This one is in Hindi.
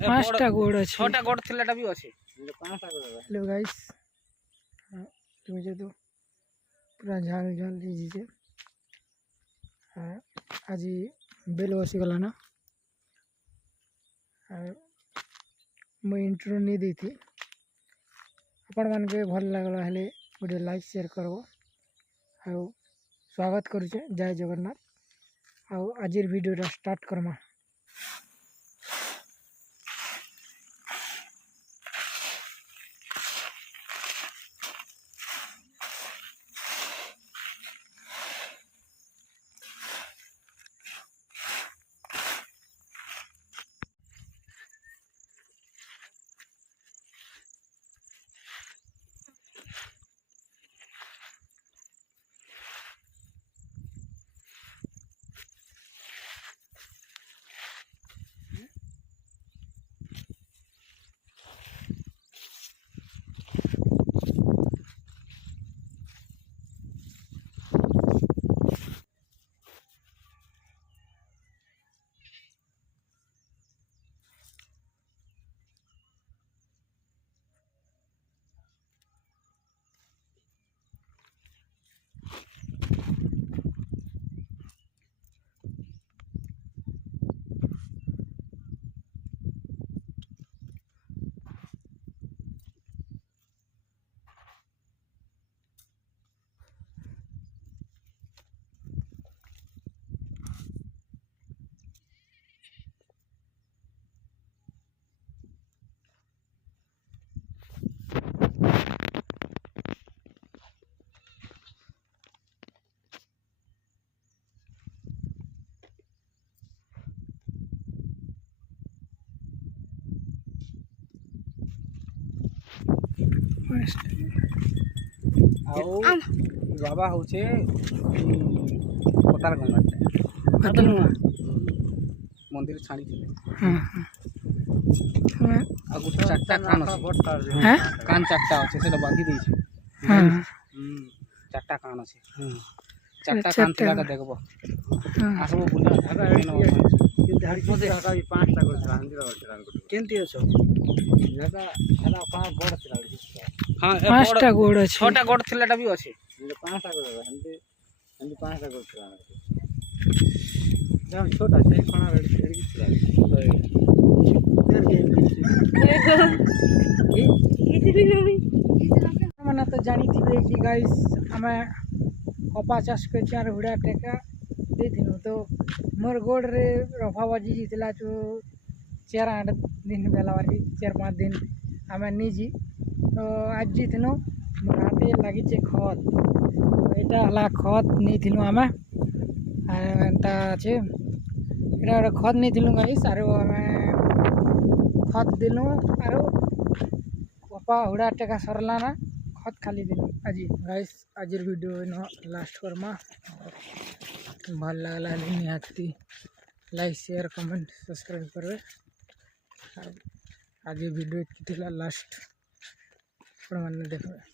पांचटा गोड़ अच्छे छटा गोड़ थिलाटा भी अच्छे हेलो गाइस तुझे तो पूरा झाल झाल दीजिए आज बेल बसीगला ना मुझे इंट्रो नहीं दी थी आपण मान के भल लगला हेले गोटे लाइक शेयर करबो आ स्वागत करुचे जय जगन्नाथ आज वीडियो स्टार्ट करमा। बाबा हूँ पतार गंगा मंदिर छाड़ी गोटे चार्टा कान अच्छे कान चार्टा अच्छे से बांधी दे चार्टा कान अच्छे चार्टा कान थी देखब आसब पांचटा गोड़ अच्छे छटा गोड़ थिलाटा भी अच्छे छोटा मैंने तो जानी थी कि गाइस हमें कपा चाष कर हुड़ा टेका देथिनु तो मोर गोड़ रे रफा बाजी जीतला जो 4-8 दिन बेलावारी 4-5 दिन हमें निजी तो आज जीतनु मोर हाथे लगी खत यहाँ हला खत नहीं थिलु आम एंता अच्छे यहाँ गोटे खत नहीं थिलु गाइस आरो आम खत दिलु आरो कपा हुड़ा टेका सरला ना खत खाली दिलु आज गाइस आज वीडियो न लास्ट करमा भल लगला निहाती लाइक शेयर कमेंट सब्सक्राइब करबे आज वीडियो लास्ट देखबे।